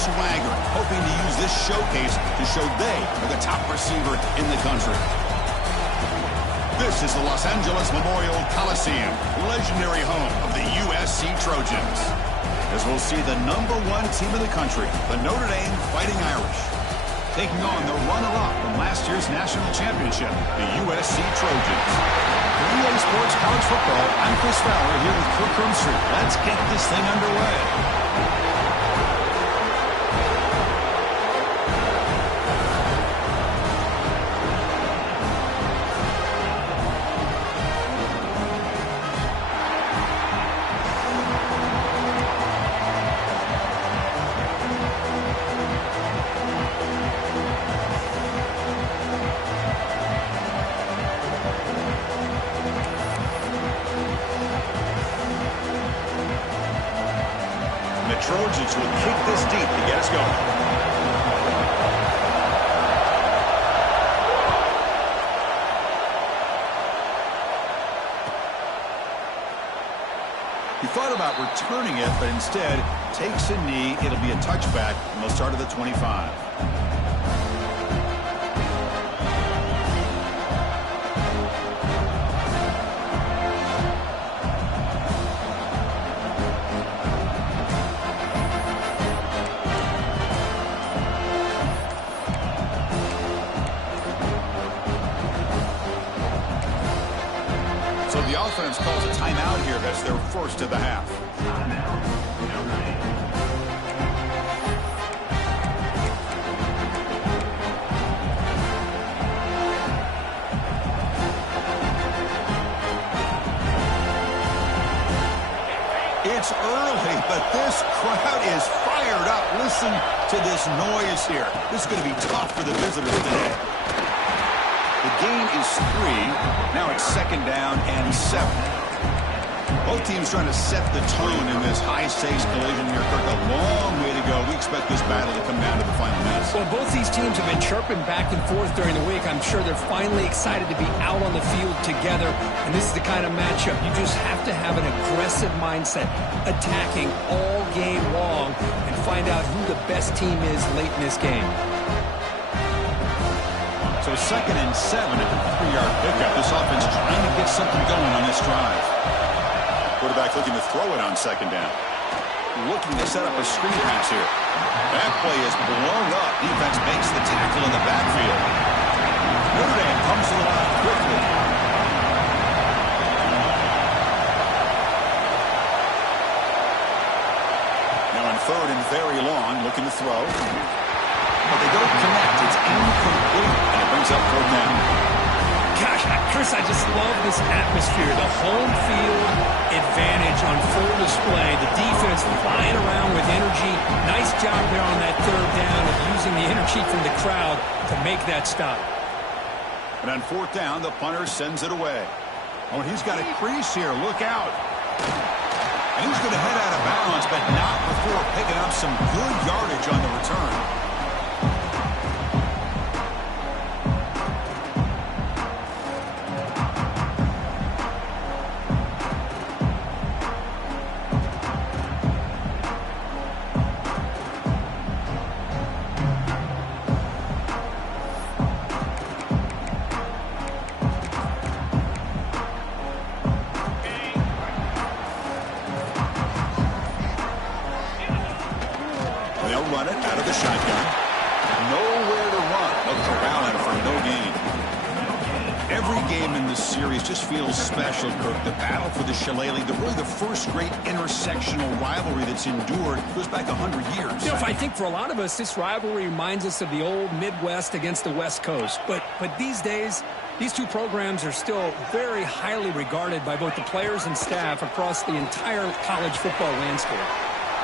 swagger, hoping to use this showcase to show they are the top receiver in the country. This is the Los Angeles Memorial Coliseum, legendary home of the USC Trojans. As we'll see the #1 team in the country, the Notre Dame Fighting Irish, taking on the runner-up from last year's national championship, the USC Trojans. For EA Sports College Football, I'm Chris Fowler here with Kirk Crumstreet. Let's get this thing underway. The Trojans will kick this deep to get us going. He thought about returning it, but instead takes a knee. It'll be a touchback, and they'll start at the 25. So the offense calls a timeout here. That's their first of the half. It's early, but this crowd is fired up. Listen to this noise here. This is going to be tough for the visitors today. The gain is 3. Now it's 2nd down and 7. Both teams trying to set the tone in this high-stakes collision here, Kirk. A long way to go. We expect this battle to come down to the final minutes. Well, both these teams have been chirping back and forth during the week. I'm sure they're finally excited to be out on the field together. And this is the kind of matchup you just have to have an aggressive mindset, attacking all game long, and find out who the best team is late in this game. So 2nd and 7 at the 3-yard pickup. This offense trying to get something going on this drive. Quarterback looking to throw it on 2nd down. Looking to set up a screen pass here. That play is blown up. Defense makes the tackle in the backfield. Notre Dame comes to the line quickly. Now on 3rd and very long, looking to throw. But they don't connect. It's incomplete, and it brings up 4th down. Gosh, Chris, I just love this atmosphere. The home field advantage on full display. The defense flying around with energy. Nice job there on that 3rd down of using the energy from the crowd to make that stop. And on 4th down, the punter sends it away. Oh, and he's got a crease here. Look out. And he's going to head out of bounds, but not before picking up some good yardage on the return. They'll run it out of the shotgun. Nowhere to run. They'll corral him for no gain. Every game in this series just feels special, Kirk. The battle for the Shillelagh, really the first great intersectional rivalry that's endured, goes back 100 years. You know, I think for a lot of us, this rivalry reminds us of the old Midwest against the West Coast. But these days, these two programs are still very highly regarded by both the players and staff across the entire college football landscape.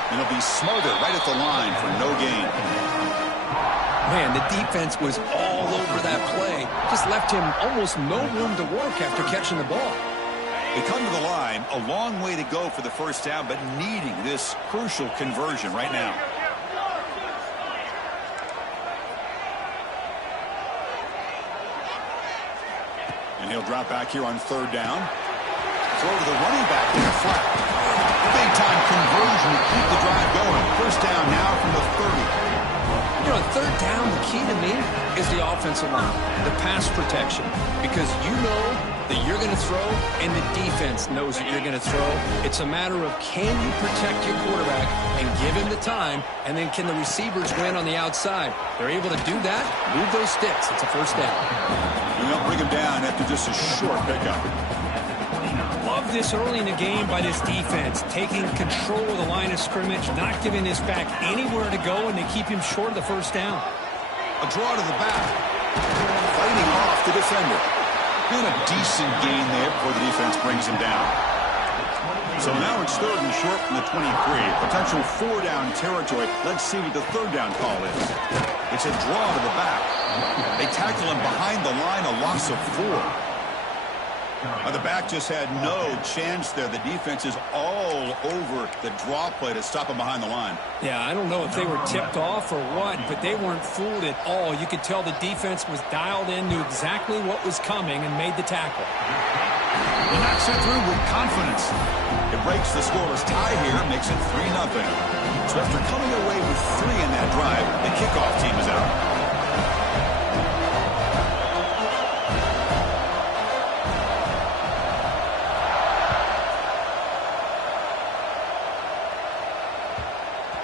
And he'll be smothered right at the line for no gain. Man, the defense was all over that play. Just left him almost no room to work after catching the ball. They come to the line, a long way to go for the first down, but needing this crucial conversion right now. And he'll drop back here on 3rd down. Throw to the running back in the flat. Big-time conversion to keep the drive going. First down now from the 30. third down, the key to me is the offensive line, the pass protection, because you know that you're going to throw and the defense knows that you're going to throw. It's a matter of can you protect your quarterback and give him the time, and then can the receivers win on the outside? They're able to do that, move those sticks. It's a first down. And they'll bring him down after just a short pickup. Love this early in the game by this defense, taking control of the line of scrimmage, not giving this back anywhere to go, and they keep him short of the first down. A draw to the back. Fighting off the defender. Been a decent gain there before the defense brings him down. So now it's third and short from the 23. Potential four-down territory. Let's see what the third down call is. It's a draw to the back. They tackle him behind the line, a loss of 4. The back just had no chance there. The defense is all over the draw play to stop him behind the line. Yeah, I don't know if they were tipped off or what, but they weren't fooled at all. You could tell the defense was dialed in, knew exactly what was coming, and made the tackle. Well, knocks it through with confidence. It breaks the scoreless tie here, makes it 3-0. So after coming away with 3 in that drive, the kickoff team is out.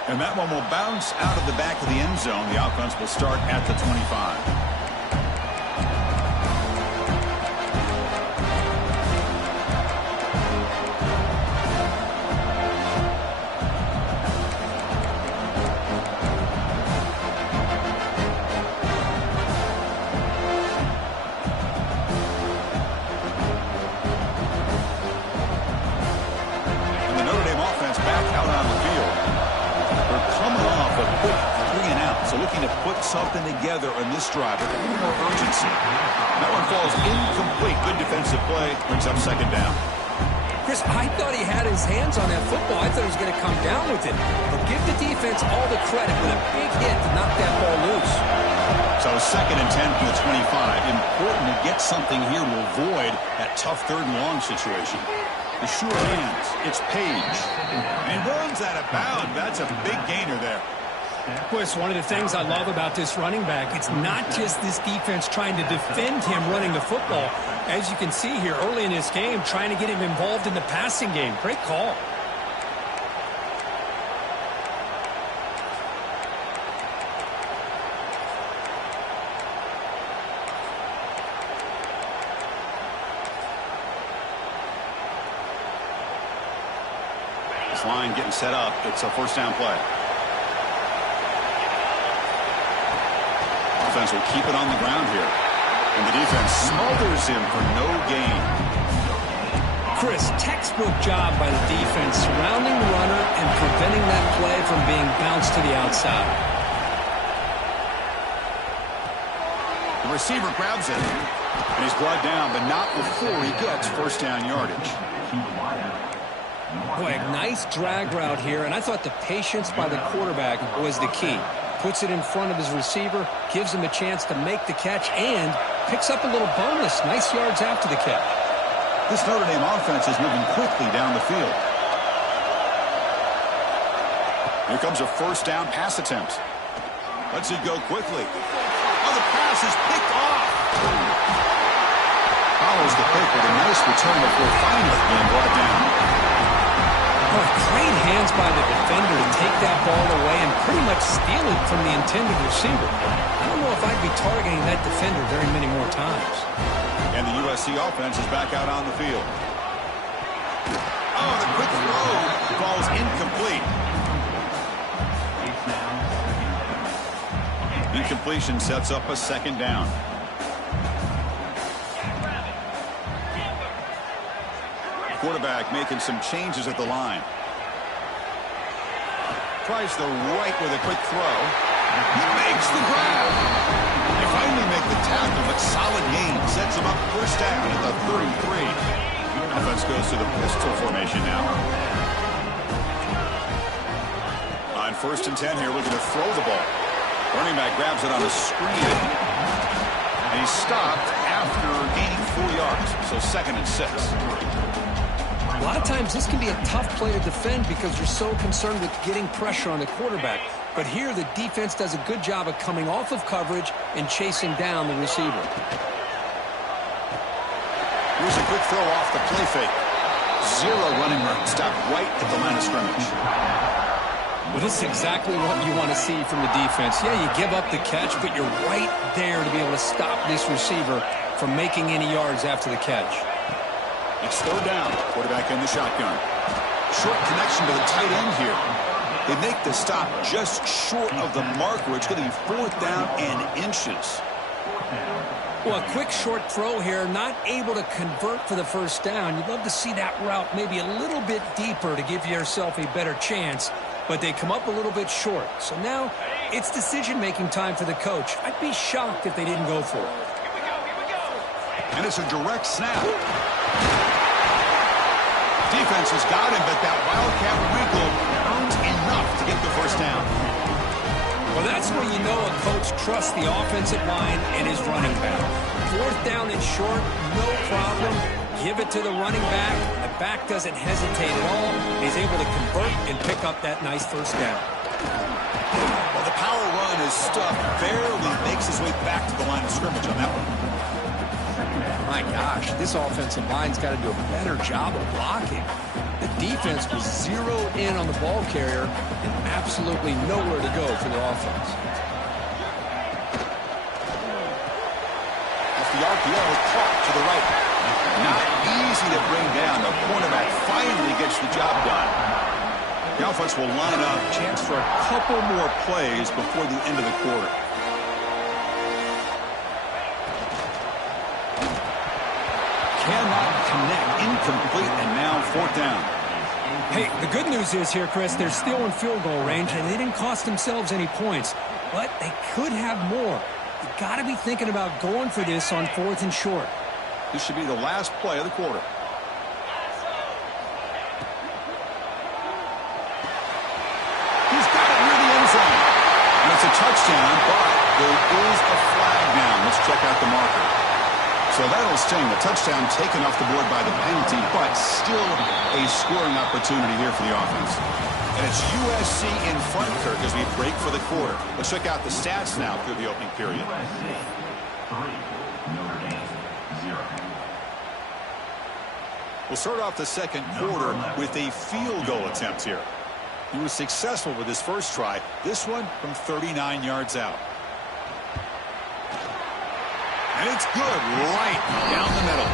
And that one will bounce out of the back of the end zone. The offense will start at the 25. And the Notre Dame offense back out on the field. Coming off a quick 3-and-out, so looking to put something together on this drive with a little more urgency. That one falls incomplete. Good defensive play. Brings up second down. Chris, I thought he had his hands on that football. I thought he was going to come down with it. But give the defense all the credit with a big hit to knock that ball loose. So second and 10 from the 25. Important to get something here to avoid that tough third and long situation. The sure hands. It's Page. And runs out of bounds. That's a big gainer there. Well, it's one of the things I love about this running back. It's not just this defense trying to defend him running the football. As you can see here early in this game, trying to get him involved in the passing game. Great call. Line getting set up. It's a first down play. Offense will keep it on the ground here. And the defense smothers him for no gain. Chris, textbook job by the defense surrounding the runner and preventing that play from being bounced to the outside. The receiver grabs it. And he's brought down, but not before he gets first down yardage. Boy, a nice drag route here, and I thought the patience by the quarterback was the key. Puts it in front of his receiver, gives him a chance to make the catch, and picks up a little bonus. Nice yards after the catch. This Notre Dame offense is moving quickly down the field. Here comes a first down pass attempt. Lets it go quickly. Oh, the pass is picked off. Follows the pick with a nice return before finally being brought down. Oh, great hands by the defender to take that ball away and pretty much steal it from the intended receiver. I don't know if I'd be targeting that defender very many more times. And the USC offense is back out on the field. Oh, the quick throw falls incomplete. Incompletion sets up a second down. Quarterback making some changes at the line. Tries the right with a quick throw. He makes the grab. They finally make the tackle, but solid gain sets him up first down at the 33. Offense goes to the pistol formation now. On first and 10 here, looking to throw the ball. Running back grabs it on a screen. And he's stopped after gaining 4 yards. So second and 6. A lot of times this can be a tough play to defend because you're so concerned with getting pressure on the quarterback. But here, the defense does a good job of coming off of coverage and chasing down the receiver. Here's a quick throw off the play fake. Zero running room. Stopped right at the line of scrimmage. Well, this is exactly what you want to see from the defense. Yeah, you give up the catch, but you're right there to be able to stop this receiver from making any yards after the catch. It's third down. Quarterback in the shotgun. Short connection to the tight end here. They make the stop just short of the marker. It's going to be fourth down and inches. Well, a quick short throw here, not able to convert for the first down. You'd love to see that route maybe a little bit deeper to give yourself a better chance, but they come up a little bit short. So now it's decision-making time for the coach. I'd be shocked if they didn't go for it. And it's a direct snap. Defense has got him, but that Wildcat wrinkle earns enough to get the first down. Well, that's where you know a coach trusts the offensive line and his running back. Fourth down and short, no problem. Give it to the running back. The back doesn't hesitate at all. He's able to convert and pick up that nice first down. Well, the power run is stuffed. Barely makes his way back to the line of scrimmage on that one. My gosh, this offensive line's got to do a better job of blocking. The defense was zeroed in on the ball carrier and absolutely nowhere to go for the offense. Off the RPO, caught to the right. Not easy to bring down. The cornerback finally gets the job done. The offense will line up. Chance for a couple more plays before the end of the quarter. Cannot connect. Incomplete, and now fourth down. Hey, the good news is here, Chris, they're still in field goal range, and they didn't cost themselves any points. But they could have more. You got to be thinking about going for this on fourth and short. This should be the last play of the quarter. He's got it near the end zone. And it's a touchdown, but there is a flag down. Let's check out the marker. So that'll sting. The touchdown taken off the board by the penalty, but still a scoring opportunity here for the offense. And it's USC in front, Kirk, as we break for the quarter. Let's check out the stats now through the opening period. We'll start off the second quarter with a field goal attempt here. He was successful with his first try. This one from 39 yards out. And it's good right down the middle.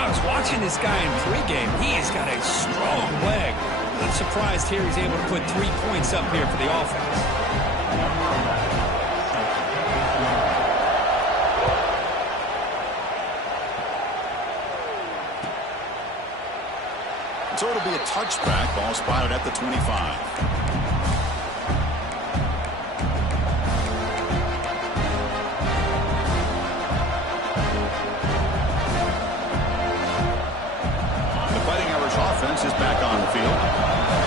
I was watching this guy in pregame. He has got a strong leg. I'm surprised here he's able to put 3 points up here for the offense. So it'll be a touchback. Ball spotted at the 25. Offense is back on the field.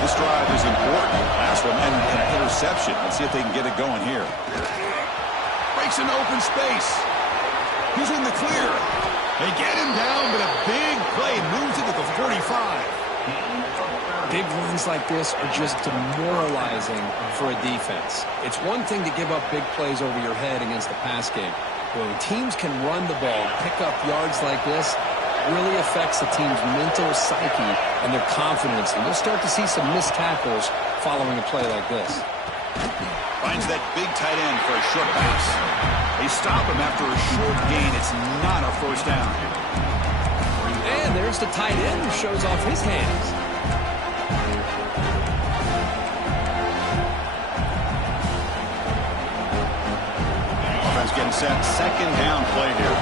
This drive is important. Last one and an interception. Let's see if they can get it going here. Breaks into open space. He's in the clear. They get him down, but a big play moves it to the 45. Big runs like this are just demoralizing for a defense. It's one thing to give up big plays over your head against the pass game. When teams can run the ball, pick up yards like this, really affects the team's mental psyche and their confidence. And you'll start to see some missed tackles following a play like this. Finds that big tight end for a short pass. They stop him after a short gain. It's not a first down. And there's the tight end who shows off his hands. Offense getting set. Second down play here.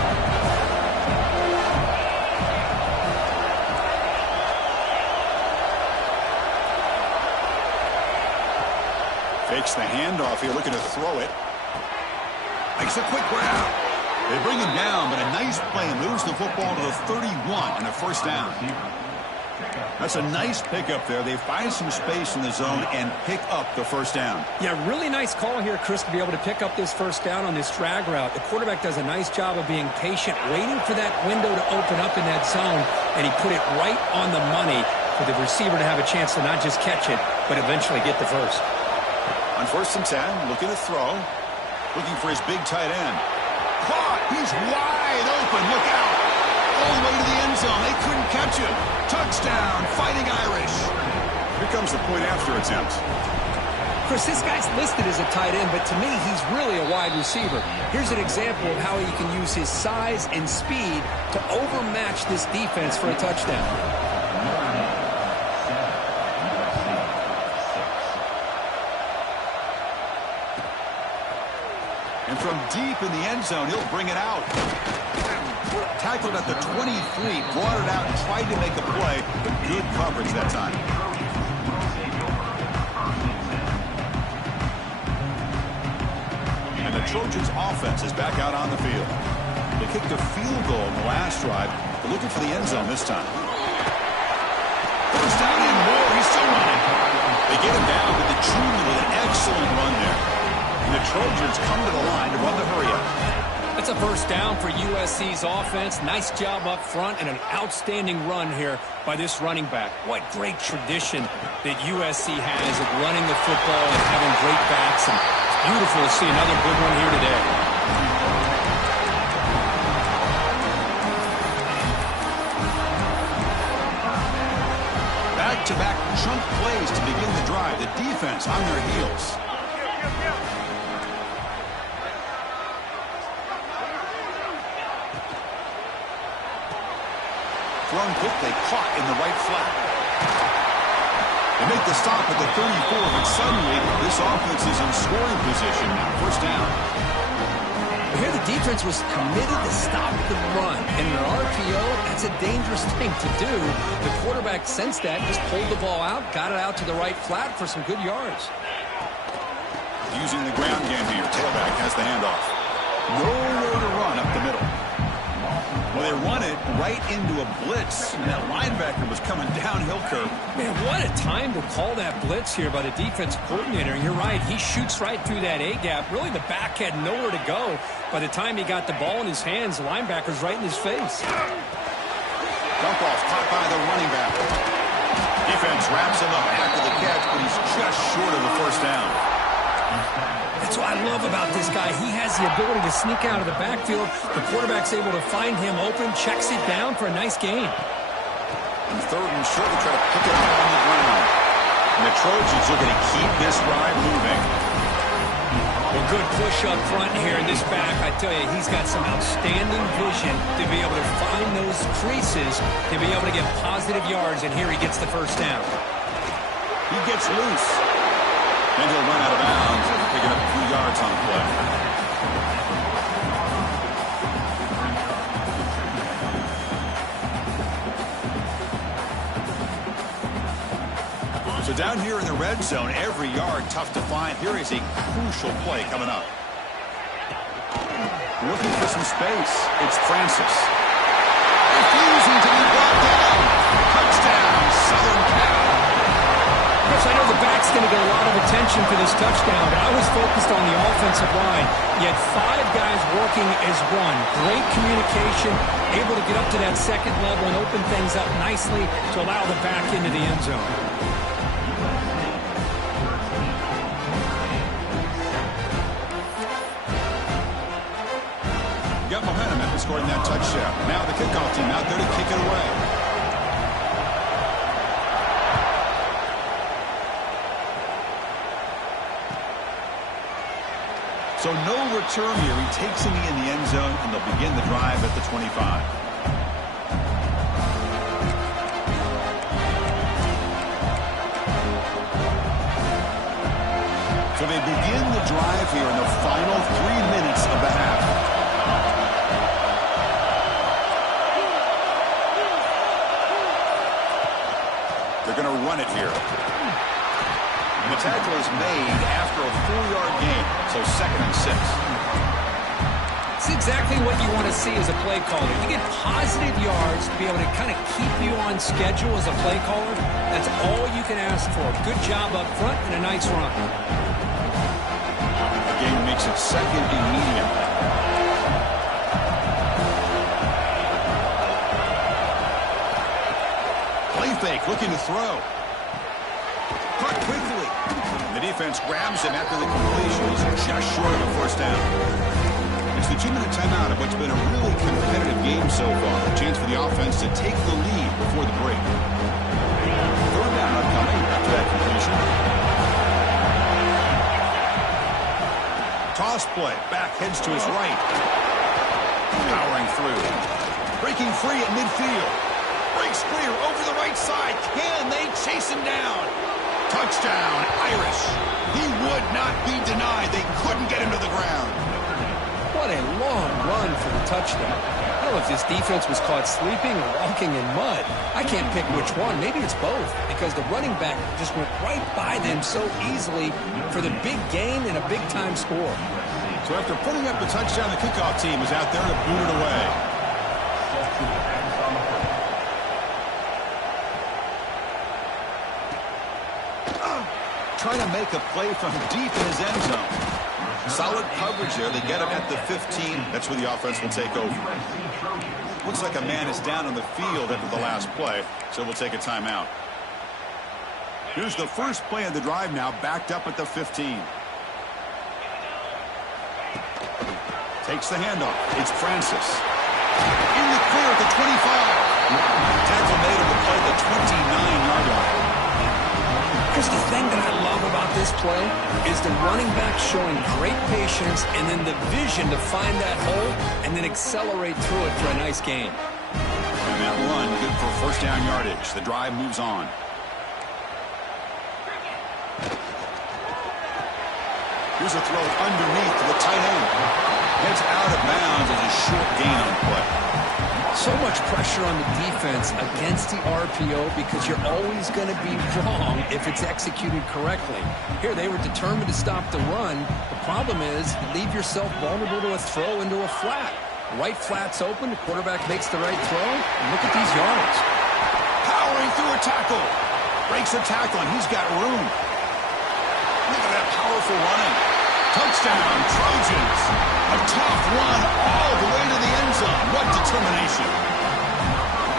Fakes the handoff here, looking to throw it. Makes a quick grab. They bring him down, but a nice play moves the football to the 31 and a first down. That's a nice pickup there. They find some space in the zone and pick up the first down. Yeah, really nice call here, Chris, to be able to pick up this first down on this drag route. The quarterback does a nice job of being patient, waiting for that window to open up in that zone, and he put it right on the money for the receiver to have a chance to not just catch it, but eventually get the first. On 1st and 10, looking to throw. Looking for his big tight end. Caught! He's wide open. Look out! All the way to the end zone. They couldn't catch him. Touchdown, Fighting Irish. Here comes the point after attempt. Chris, this guy's listed as a tight end, but to me, he's really a wide receiver. Here's an example of how he can use his size and speed to overmatch this defense for a touchdown. And from deep in the end zone, he'll bring it out. Tackled at the 23, brought it out and tried to make a play, but good coverage that time. And the Trojans' offense is back out on the field. They kicked a field goal in the last drive. They're looking for the end zone this time. First down and more. He's still running. They get him down, but the junior with an excellent run there. And the Trojans come to the line to run the hurry-up. That's a first down for USC's offense. Nice job up front and an outstanding run here by this running back. What great tradition that USC has of running the football and having great backs. And it's beautiful to see another good one here today. Back-to-back chunk plays to begin the drive. The defense on their heels. Thrown quickly, caught in the right flat. They make the stop at the 34, but suddenly this offense is in scoring position now. First down. Here the defense was committed to stop the run. And in an RPO, that's a dangerous thing to do. The quarterback sensed that, just pulled the ball out, got it out to the right flat for some good yards. Using the ground game here, tailback has the handoff. Nowhere to run up the middle. Well, they run it right into a blitz, and that linebacker was coming downhill curve. Man, what a time to call that blitz here by the defensive coordinator. And you're right, he shoots right through that A-gap. Really, the back had nowhere to go. By the time he got the ball in his hands, the linebacker's right in his face. Dump off, caught by the running back. Defense wraps him up after the catch, but he's just short of the first down. That's what I love about this guy. He has the ability to sneak out of the backfield. The quarterback's able to find him open, checks it down for a nice gain. And 3rd and short, they try to pick it up on the ground. And the Trojans are going to keep this drive moving. Well, good push up front here in this back. I tell you, he's got some outstanding vision to be able to find those creases, to be able to get positive yards, and here he gets the first down. He gets loose. And he'll run out of bounds and pick it up a few yards on the play. So down here in the red zone, every yard tough to find. Here is a crucial play coming up. Looking for some space. It's Francis. Refusing to be brought down. Touchdown, Southern Cal. Chris, I know the back's going to get a lot of attention for this touchdown, but I was focused on the offensive line. You had 5 guys working as one. Great communication, able to get up to that second level and open things up nicely to allow the back into the end zone. Got momentum after scoring that touchdown. Now the kickoff team out there to kick it away. So no return here. He takes him in the end zone, and they'll begin the drive at the 25. So they begin the drive here in the final 3 minutes of the half. They're going to run it here. And the tackle is made after a 4-yard gain, so 2nd and 6. It's exactly what you want to see as a play caller. You get positive yards to be able to kind of keep you on schedule as a play caller. That's all you can ask for. Good job up front and a nice run. The game makes it 2nd and medium. Play fake, looking to throw. Caught quickly. And the The defense grabs him after the completion. He's just short of a first down. It's the 2-minute timeout of what's been a really competitive game so far. A chance for the offense to take the lead before the break. Third down upcoming after that completion. Toss play. Back heads to his right. Powering through. Breaking free at midfield. Breaks clear over the right side. Can they chase him down? Touchdown, Irish. He would not be denied. They couldn't get him to the ground. What a long run for the touchdown. I don't know if this defense was caught sleeping or walking in mud. I can't pick which one. Maybe it's both, because the running back just went right by them so easily for the big gain and a big-time score. So after putting up the touchdown, the kickoff team is out there to boot it away. Trying to make a play from deep in his end zone. Solid coverage there. They get him at the 15. That's where the offense will take over. Looks like a man is down on the field after the last play, so we'll take a timeout. Here's the first play of the drive now, backed up at the 15. Takes the handoff. It's Francis. In the clear at the 25. Tackle made him to play the 29-yard line. Here's the thing that I love about this play is the running back showing great patience and then the vision to find that hole and then accelerate through it for a nice gain. And that run, good for first down yardage. The drive moves on. Here's a throw underneath to the tight end. Gets out of bounds as a short gain on play. So much pressure on the defense against the RPO because you're always going to be wrong if it's executed correctly. Here, they were determined to stop the run. The problem is you leave yourself vulnerable to a throw into a flat. Right flat's open. The quarterback makes the right throw. And look at these yards. Powering through a tackle. Breaks a tackle, and he's got room. Look at that powerful running. Touchdown, Trojans. A tough run all the way to the end zone. What determination.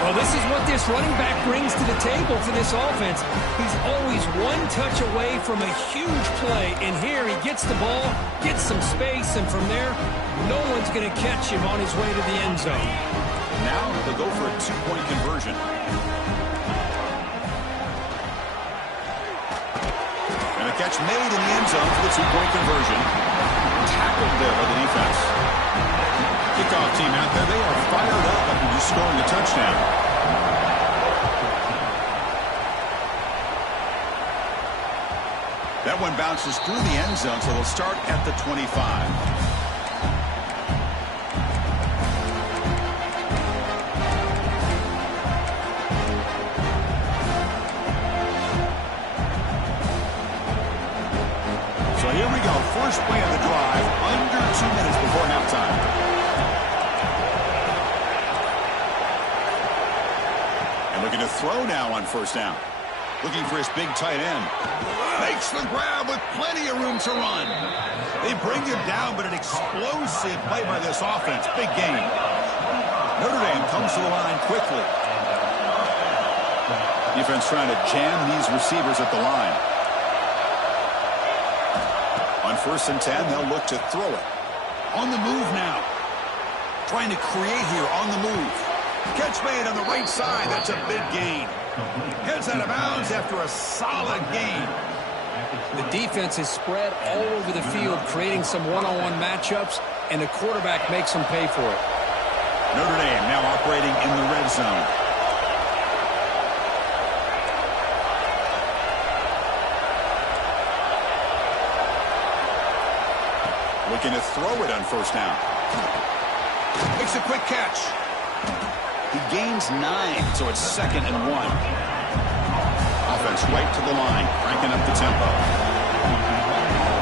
Well, this is what this running back brings to the table for this offense. He's always one touch away from a huge play. And here he gets the ball, gets some space, and from there, no one's going to catch him on his way to the end zone. Now they'll go for a two-point conversion. And a catch made in the end zone for the two-point conversion. Tackled there by the defense. Kickoff team out there. They are fired up after just scoring a touchdown. That one bounces through the end zone, so they'll start at the 25. Here we go. First play of the drive, under 2 minutes before halftime. And looking to throw now on first down. Looking for his big tight end. Makes the grab with plenty of room to run. They bring him down, but an explosive play by this offense. Big game. Notre Dame comes to the line quickly. Defense trying to jam these receivers at the line. On 1st and 10, they'll look to throw it. On the move now. Trying to create here on the move. Catch made on the right side. That's a big gain. Heads out of bounds after a solid gain. The defense is spread all over the field, creating some one-on-one matchups, and the quarterback makes them pay for it. Notre Dame now operating in the red zone. Looking to throw it on first down. Makes a quick catch. He gains 9, so it's 2nd and 1. Offense right to the line, cranking up the tempo.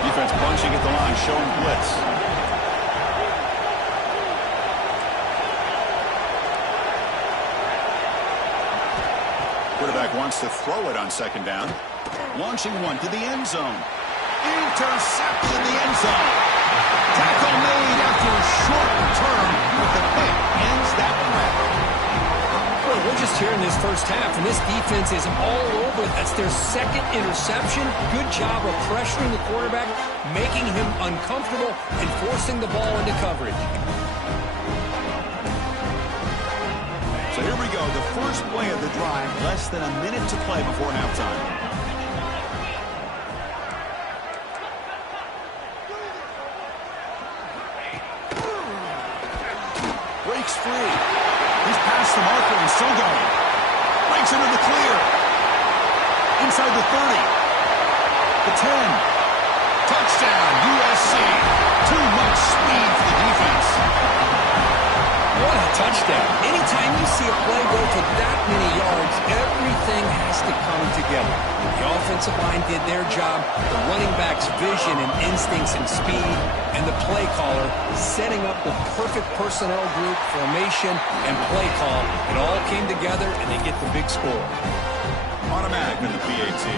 Defense bunching at the line, showing blitz. Quarterback wants to throw it on 2nd down. Launching one to the end zone. Intercepted in the end zone. Tackle made after a short return, but the pick ends that play. Well, we're just here in this first half, and this defense is all over. That's their second interception. Good job of pressuring the quarterback, making him uncomfortable, and forcing the ball into coverage. So here we go, the first play of the drive, less than a minute to play before halftime. Breaks free. He's past the marker and still going. Breaks into the clear. Inside the 30. The 10. Touchdown, USC. Too much speed for the defense. What a touchdown. Anytime you see a play go for that many yards, everything has to come together. The offensive line did their job, the running back's vision and instincts and speed, and the play caller setting up the perfect personnel group, formation, and play call. It all came together, and they get the big score. Automatic in the PAT.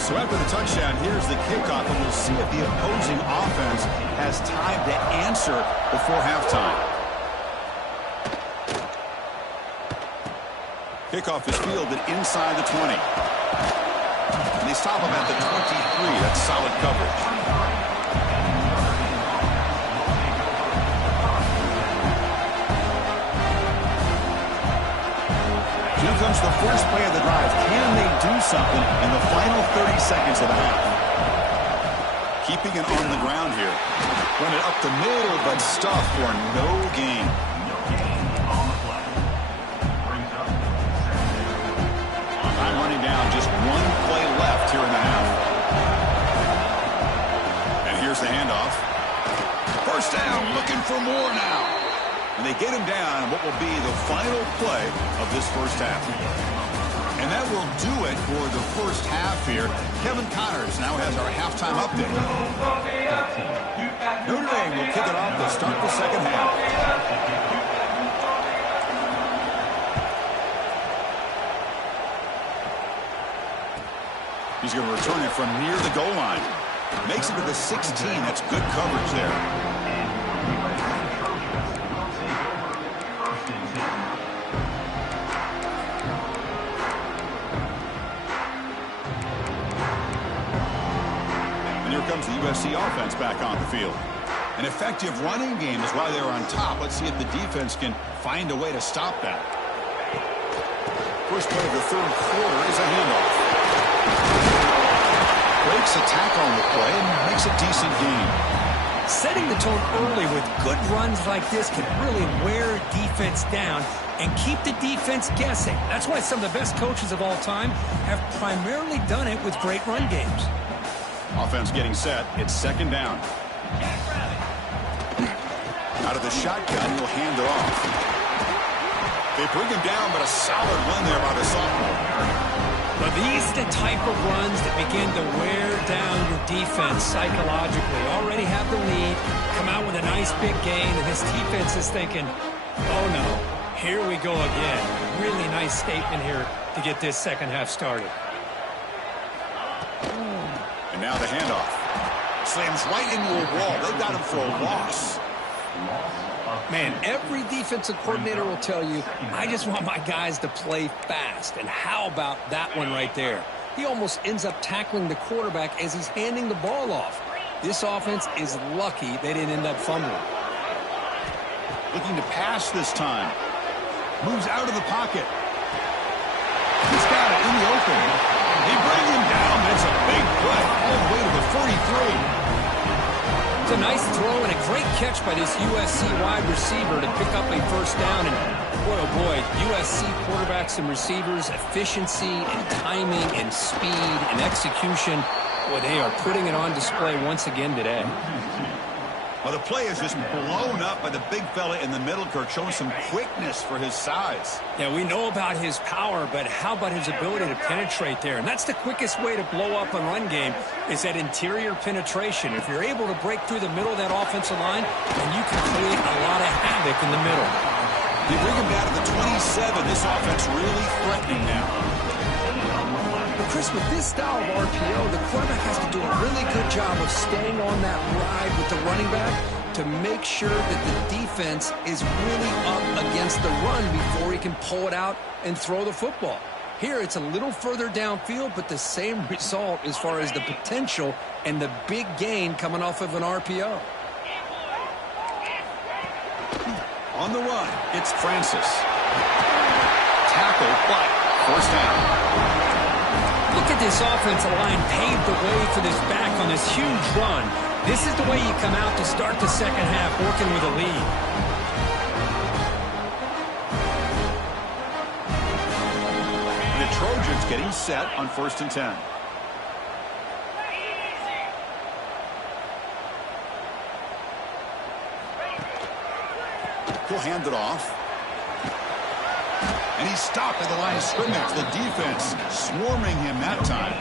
So after the touchdown, here's the kickoff, and we'll see if the opposing offense has time to answer before halftime. Kickoff is fielded inside the 20. And they stop him at the 23. That's solid coverage. Here comes the first play of the drive. Can they do something in the final 30 seconds of the half? Keeping it on the ground here. Run it up the middle, but stuffed for no gain. Time running down, just one play left here in the half. And here's the handoff. First down, looking for more now. And they get him down what will be the final play of this first half. And that will do it for the first half here. Kevin Connors now has our halftime update. Notre Dame will kick it off to start the second half. He's going to return it from near the goal line. Makes it to the 16. That's good coverage there. And here comes the USC offense back on the field. An effective running game is why they're on top. Let's see if the defense can find a way to stop that. First play of the third quarter is a handoff. Breaks a tackle on the play and makes a decent gain. Setting the tone early with good runs like this can really wear defense down and keep the defense guessing. That's why some of the best coaches of all time have primarily done it with great run games. Offense getting set. It's second down. Out of the shotgun, he'll hand it off. They bring him down, but a solid run there by the sophomore. But these are the type of runs that begin to wear down your defense psychologically. Already have the lead, come out with a nice big gain, and this defense is thinking, oh no, here we go again. Really nice statement here to get this second half started. And now the handoff. Slams right into a wall. They got him for a loss. Man, every defensive coordinator will tell you, I just want my guys to play fast. And how about that one right there? He almost ends up tackling the quarterback as he's handing the ball off. This offense is lucky they didn't end up fumbling. Looking to pass this time. Moves out of the pocket. He's got it in the open. They bring him down. That's a big play all the way to the 43. It's a nice throw and a great catch by this USC wide receiver to pick up a first down. And boy, oh boy, USC quarterbacks and receivers, efficiency and timing and speed and execution. Boy, they are putting it on display once again today. Well, the play is just blown up by the big fella in the middle, Kurt, showing some quickness for his size. Yeah, we know about his power, but how about his ability to penetrate there? And that's the quickest way to blow up a run game is that interior penetration. If you're able to break through the middle of that offensive line, then you can create a lot of havoc in the middle. They bring him down to the 27. This offense really threatening now. But Chris, with this style of RPO, the quarterback has to do a really good job of staying on that ride with the running back to make sure that the defense is really up against the run before he can pull it out and throw the football. Here, it's a little further downfield, but the same result as far as the potential and the big gain coming off of an RPO. On the run, it's Francis. Tackle, but first down. Look at this offensive line paved the way for this back on this huge run. This is the way you come out to start the second half, working with a lead. The Trojans getting set on 1st and 10. He'll hand it off. And he's stopped at the line of scrimmage. The defense swarming him that time.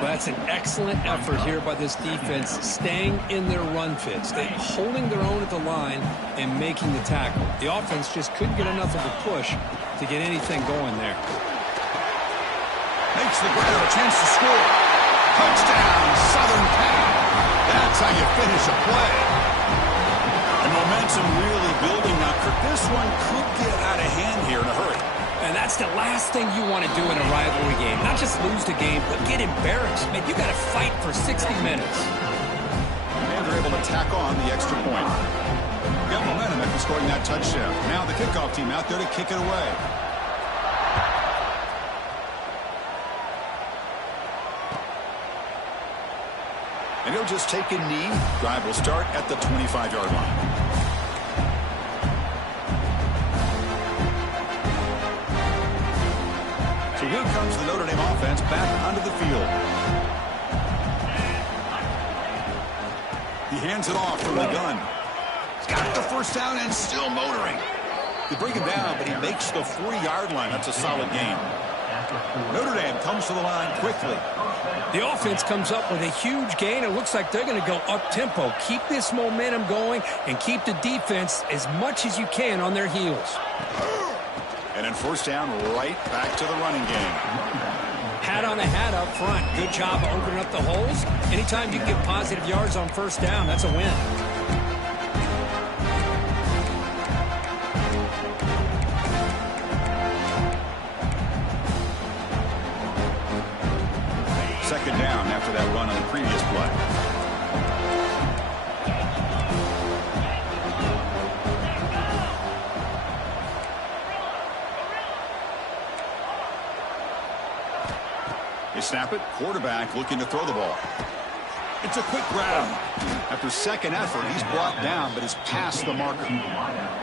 Well, that's an excellent effort here by this defense, staying in their run fits. They're holding their own at the line and making the tackle. The offense just couldn't get enough of a push to get anything going there. Makes the grab, a chance to score. Touchdown, Southern Cal. That's how you finish a play. And momentum really building now. This one could get out of hand here in a hurry. And that's the last thing you want to do in a rivalry game. Not just lose the game, but get embarrassed. Man, you got to fight for 60 minutes. And they're able to tack on the extra point. Got momentum after scoring that touchdown. Now the kickoff team out there to kick it away. And he'll just take a knee. Drive will start at the 25-yard line. So here comes the Notre Dame offense back onto the field. He hands it off from the gun. He's got the first down and still motoring. They bring him down, but he makes the 40-yard line. That's a solid gain. Notre Dame comes to the line quickly. The offense comes up with a huge gain. It looks like they're going to go up-tempo. Keep this momentum going and keep the defense as much as you can on their heels. And then first down, right back to the running game. Hat on a hat up front. Good job opening up the holes. Anytime you can get positive yards on first down, that's a win. Second down after that run on the previous play. They snap it. Quarterback looking to throw the ball. It's a quick grab. After second effort, he's brought down, but is past the marker.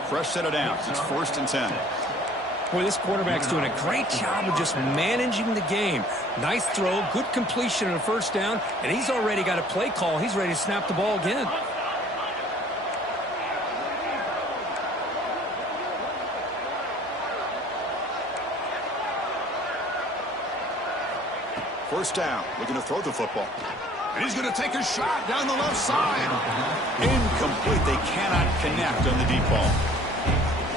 Fresh set of downs. It's 1st and 10. Boy, this quarterback's doing a great job of just managing the game. Nice throw, good completion on a first down, and he's already got a play call. He's ready to snap the ball again. First down, looking to throw the football. And he's going to take a shot down the left side. Incomplete. They cannot connect on the deep ball.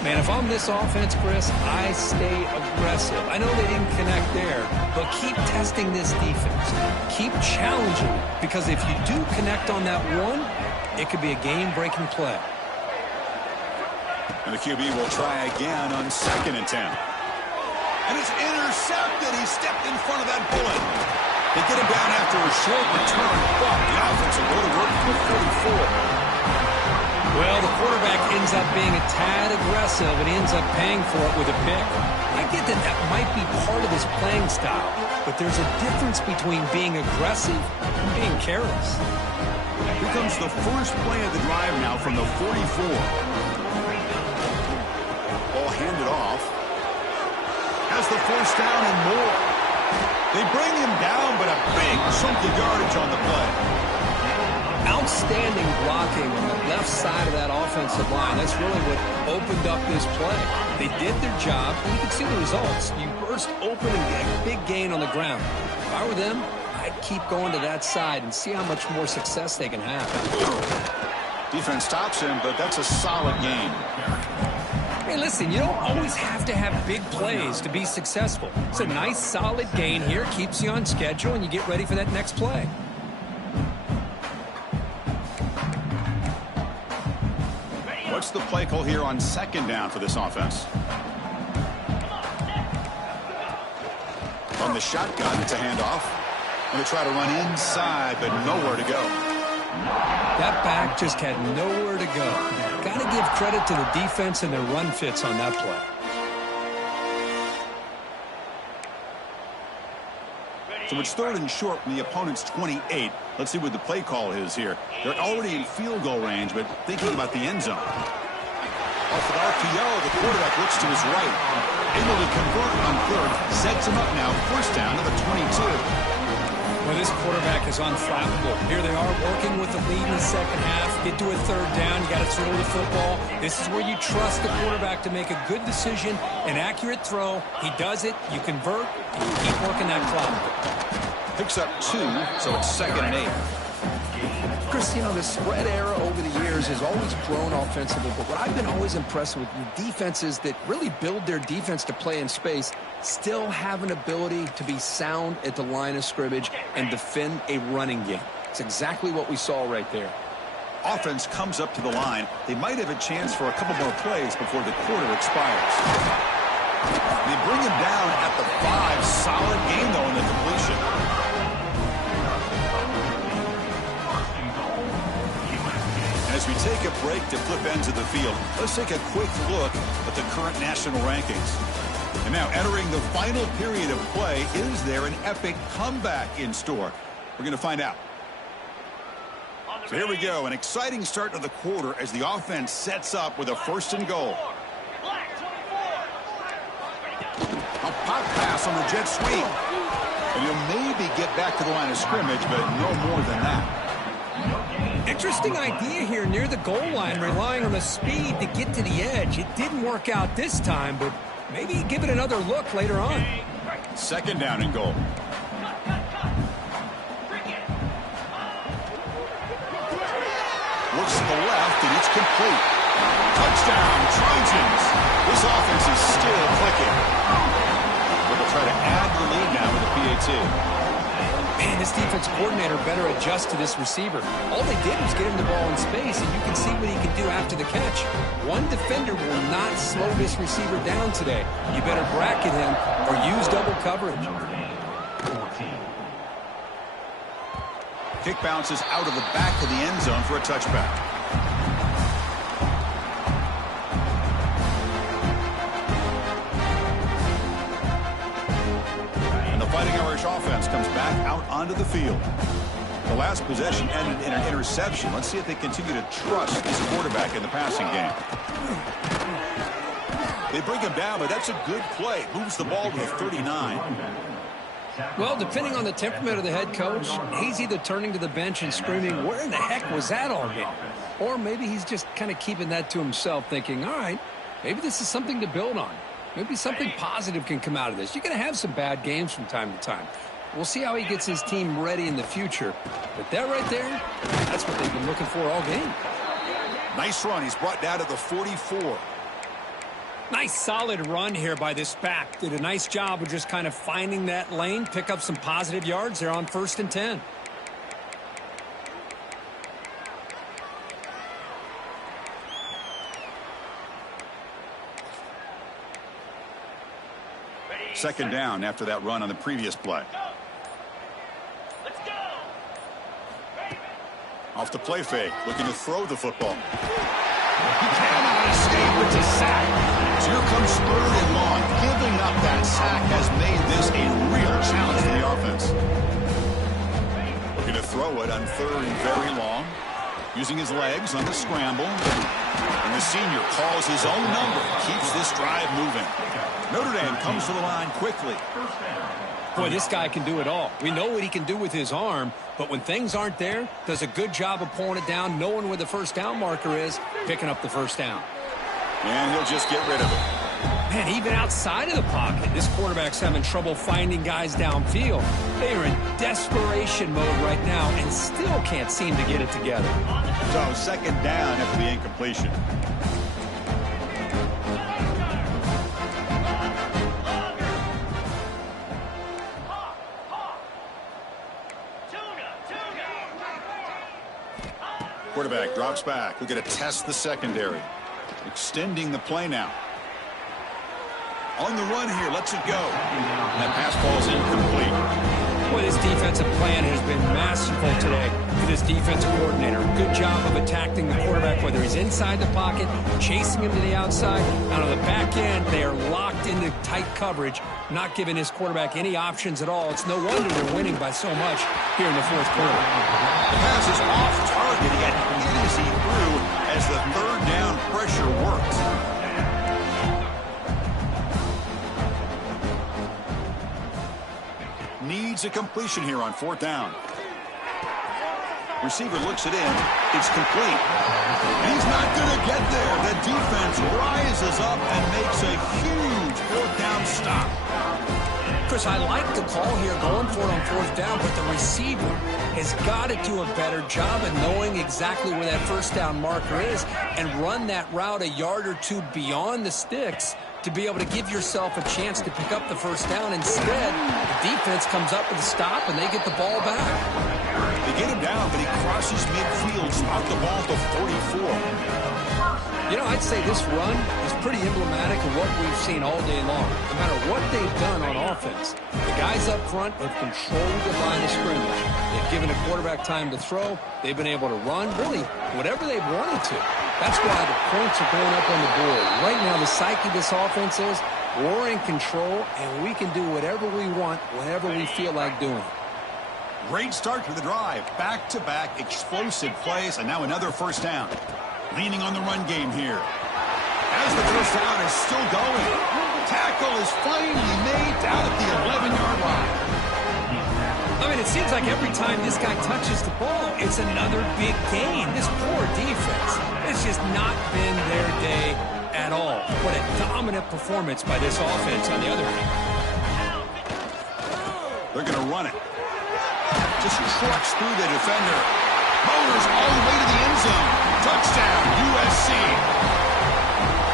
Man, if I'm this offense, Chris, I stay aggressive. I know they didn't connect there, but keep testing this defense. Keep challenging, because if you do connect on that one, it could be a game-breaking play. And the QB will try again on 2nd and 10. And it's intercepted. He stepped in front of that bullet. They get him down after a short return, but the offense will go to work for 44. Well, the quarterback ends up being a tad aggressive, and he ends up paying for it with a pick. I get that that might be part of his playing style, but there's a difference between being aggressive and being careless. Here comes the first play of the drive now from the 44. Ball handed off. Has the first down and more. They bring him down, but a big chunk of yardage on the play. Outstanding blocking on the left side of that offensive line. That's really what opened up this play. They did their job, and you can see the results. You burst open and get a big gain on the ground. If I were them, I'd keep going to that side and see how much more success they can have. Defense stops him, but that's a solid gain. Hey, listen, you don't always have to have big plays to be successful. It's a nice, solid gain here. Keeps you on schedule, and you get ready for that next play. What's the play call here on second down for this offense? From the shotgun, it's a handoff. Going to try to run inside, but nowhere to go. That back just had nowhere to go. Got to give credit to the defense and their run fits on that play. So it's third and short from the opponent's 28. Let's see what the play call is here. They're already in field goal range, but thinking about the end zone. Off of RPO, the quarterback looks to his right. Able to convert on third. Sets him up now. First down to the 22. Well, this quarterback is unflappable. Here they are working with the lead in the second half. Get to a third down. You got to throw the football. This is where you trust the quarterback to make a good decision, an accurate throw. He does it. You convert, and you keep working that clock. Picks up 2, so it's second and 8. Chris, you know, the spread era over the years has always grown offensively, but what I've been always impressed with the defenses that really build their defense to play in space still have an ability to be sound at the line of scrimmage and defend a running game. It's exactly what we saw right there. Offense comes up to the line. They might have a chance for a couple more plays before the quarter expires. They bring him down at the 5. Solid game, though, in the completion. As we take a break to flip ends of the field, let's take a quick look at the current national rankings. And now entering the final period of play, is there an epic comeback in store? We're going to find out. So here we go, an exciting start to the quarter as the offense sets up with a first and goal. A pop pass on the jet sweep. And he'll maybe get back to the line of scrimmage, but no more than that. Interesting idea here near the goal line, relying on the speed to get to the edge. It didn't work out this time, but maybe give it another look later on. Second down and goal. Looks to the left, and it's complete. Touchdown, Trojans. This offense is still clicking. They'll try to add the lead now with a PAT. Man, this defense coordinator better adjust to this receiver. All they did was get him the ball in space, and you can see what he can do after the catch. One defender will not slow this receiver down today. You better bracket him or use double coverage. Kick bounces out of the back of the end zone for a touchback. Fighting Irish offense comes back out onto the field. The last possession ended in an interception. Let's see if they continue to trust this quarterback in the passing game. They bring him down, but that's a good play. Moves the ball to the 39. Well, depending on the temperament of the head coach, he's either turning to the bench and screaming, where in the heck was that all game? Or maybe he's just kind of keeping that to himself, thinking, all right, maybe this is something to build on. Maybe something positive can come out of this. You're going to have some bad games from time to time. We'll see how he gets his team ready in the future. But that right there, that's what they've been looking for all game. Nice run. He's brought down to the 44. Nice solid run here by this back. Did a nice job of just kind of finding that lane, pick up some positive yards there on 1st and 10. Second down after that run on the previous play. Off the play fake, looking to throw the football. He cannot escape with a sack. So here comes third and long. Giving up that sack has made this a real challenge for the offense. Looking to throw it on third and very long. Using his legs on the scramble. And the senior calls his own number. Keeps this drive moving. Notre Dame comes to the line quickly. Boy, this guy can do it all. We know what he can do with his arm, but when things aren't there, does a good job of pulling it down, knowing where the first down marker is, picking up the first down. And he'll just get rid of it. Man, even outside of the pocket, this quarterback's having trouble finding guys downfield. They are in desperation mode right now and still can't seem to get it together. So second down after the incompletion. Quarterback drops back. We're going to test the secondary. Extending the play now. On the run here, lets it go. And that pass ball's incomplete. Boy, this defensive plan has been masterful today for this defensive coordinator. Good job of attacking the quarterback, whether he's inside the pocket, chasing him to the outside. And on the back end, they are locked into tight coverage, not giving his quarterback any options at all. It's no wonder they're winning by so much here in the fourth quarter. The pass is off target, yet hit as he threw as the third down pressure worked. Needs a completion here on fourth down. Receiver looks it in. It's complete. He's not going to get there. The defense rises up and makes a huge fourth down stop. Chris, I like the call here going for it on fourth down, but the receiver has got to do a better job of knowing exactly where that first down marker is and run that route a yard or two beyond the sticks to be able to give yourself a chance to pick up the first down. Instead, the defense comes up with a stop, and they get the ball back. They get him down, but he crosses midfield, spot the ball to 44. You know, I'd say this run is pretty emblematic of what we've seen all day long. No matter what they've done on offense, the guys up front have controlled the line of scrimmage. They've given the quarterback time to throw. They've been able to run, really, whatever they've wanted to. That's why the points are going up on the board. Right now, the psyche of this offense is we're in control, and we can do whatever we want whenever we feel like doing it. Great start to the drive. Back-to-back explosive plays, and now another first down. Leaning on the run game here. As the first down is still going. Tackle is finally made down at the 11-yard line. I mean, it seems like every time this guy touches the ball, it's another big gain. This poor defense, it's just not been their day at all. What a dominant performance by this offense on the other hand. They're going to run it. Just trucks through the defender. Motors all the way to the end zone. Touchdown, USC.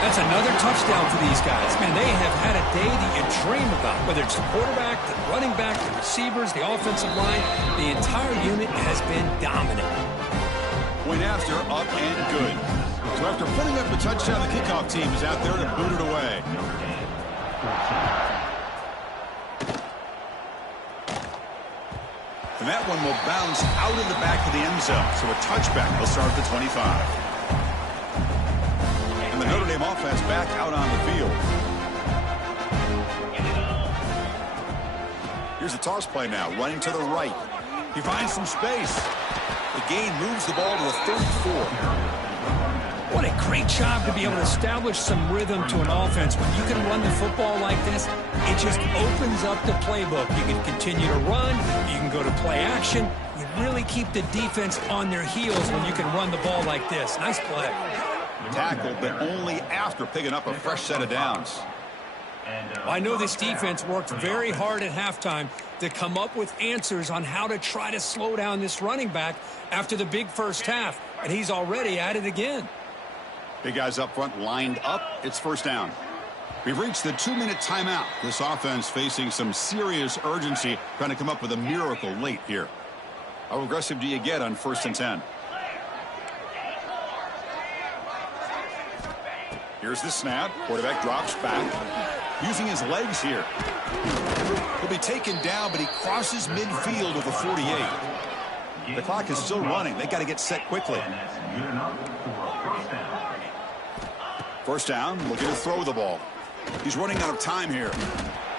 That's another touchdown for these guys. Man, they have had a day that you dream about, whether it's the quarterback, the running back, the receivers, the offensive line. The entire unit has been dominant. Point after, up and good. So after putting up the touchdown, the kickoff team is out there to boot it away. And that one will bounce out of the back of the end zone. So a touchback will start at the 25. And the Notre Dame offense back out on the field. Here's the toss play now, running to the right. He finds some space. The gain moves the ball to the 34. What a great job to be able to establish some rhythm to an offense. When you can run the football like this, it just opens up the playbook. You can continue to run. You can go to play action. You really keep the defense on their heels when you can run the ball like this. Nice play. Tackled, but only after picking up a fresh set of downs. Well, I know this defense worked very hard at halftime to come up with answers on how to try to slow down this running back after the big first half, and he's already at it again. Big guys up front lined up. It's first down. We've reached the 2-minute timeout. This offense facing some serious urgency, trying to come up with a miracle late here. How aggressive do you get on 1st and 10? Here's the snap. Quarterback drops back. Using his legs here. He'll be taken down, but he crosses midfield with a 48. The clock is still running. They got to get set quickly. First down, looking to throw the ball. He's running out of time here.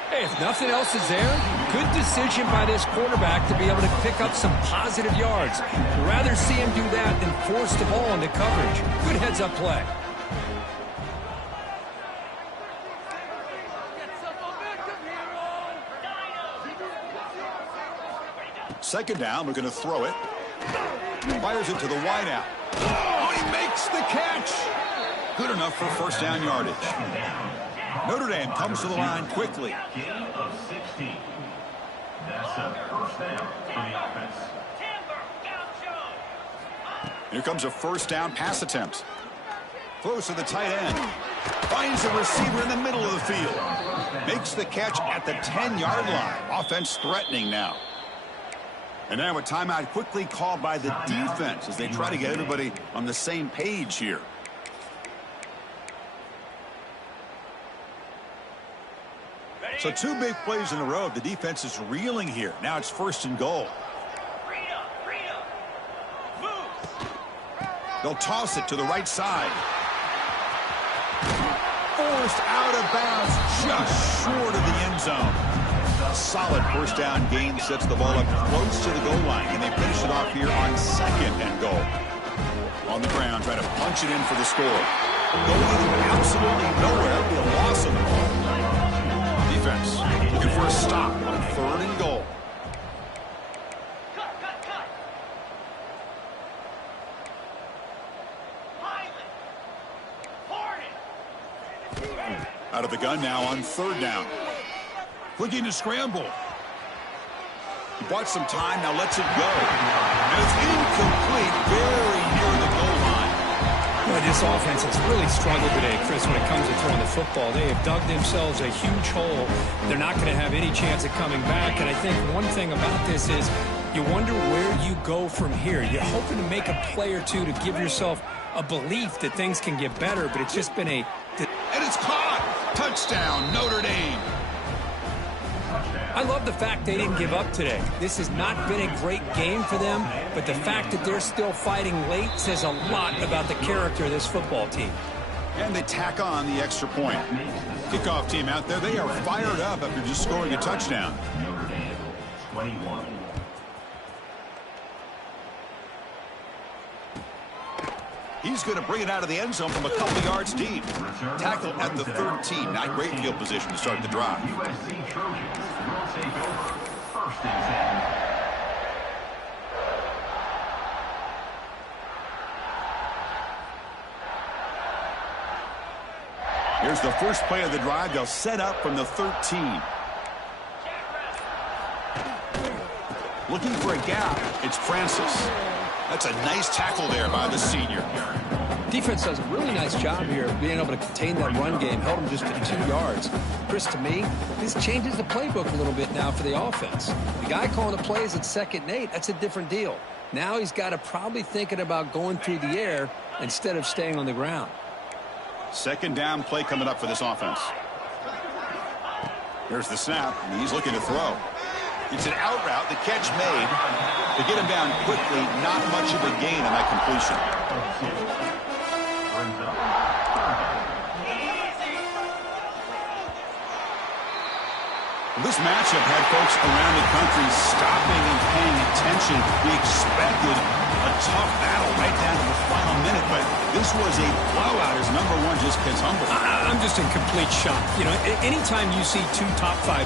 Hey, if nothing else is there, good decision by this quarterback to be able to pick up some positive yards. Rather see him do that than force the ball into coverage. Good heads-up play. Second down, we're going to throw it. Fires it to the wideout. Oh, he makes the catch. Good enough for first down yardage. Notre Dame comes to the line quickly. Here comes a first down pass attempt. Close to the tight end. Finds a receiver in the middle of the field. Makes the catch at the 10-yard line. Offense threatening now. And now a timeout quickly called by the defense as they try to get everybody on the same page here. So 2 big plays in a row. The defense is reeling here. Now it's 1st and goal. They'll toss it to the right side. Forced out of bounds, just short of the end zone. A solid 1st down gain sets the ball up close to the goal line, and they finish it off here on 2nd and goal. On the ground, trying to punch it in for the score. Going absolutely nowhere. That would be a loss of the ball. Defense looking for a stop on 3rd and goal. Out of the gun now on 3rd down. Looking to scramble. He bought some time, now lets it go. And it's incomplete, very near the goal line. Well, this offense has really struggled today, Chris, when it comes to throwing the football. They have dug themselves a huge hole. They're not going to have any chance of coming back. And I think one thing about this is you wonder where you go from here. You're hoping to make a play or two to give yourself a belief that things can get better, but it's just been a... And it's caught! Touchdown, Notre Dame! I love the fact they didn't give up today. This has not been a great game for them, but the fact that they're still fighting late says a lot about the character of this football team. And they tack on the extra point. Kickoff team out there, they are fired up after just scoring a touchdown. Notre Dame, 21. He's going to bring it out of the end zone from a couple yards deep. Tackle at the 13. Not great field position to start the drive. USC Trojans will take over 1st and 10. Here's the first play of the drive. They'll set up from the 13. Looking for a gap. It's Francis. That's a nice tackle there by the senior. Defense does a really nice job here of being able to contain that run game. Held them just to 2 yards. Chris, to me, this changes the playbook a little bit now for the offense. The guy calling the plays at 2nd and 8, that's a different deal. Now he's got to probably thinking about going through the air instead of staying on the ground. 2nd down play coming up for this offense. There's the snap. He's looking to throw. It's an out route. The catch made. To get him down quickly, not much of a gain on that completion. This matchup had folks around the country stopping and paying attention. We expected a tough battle right down to the final minute, but this was a blowout as number 1 just gets humbled. I'm just in complete shock. You know, anytime you see 2 top 5...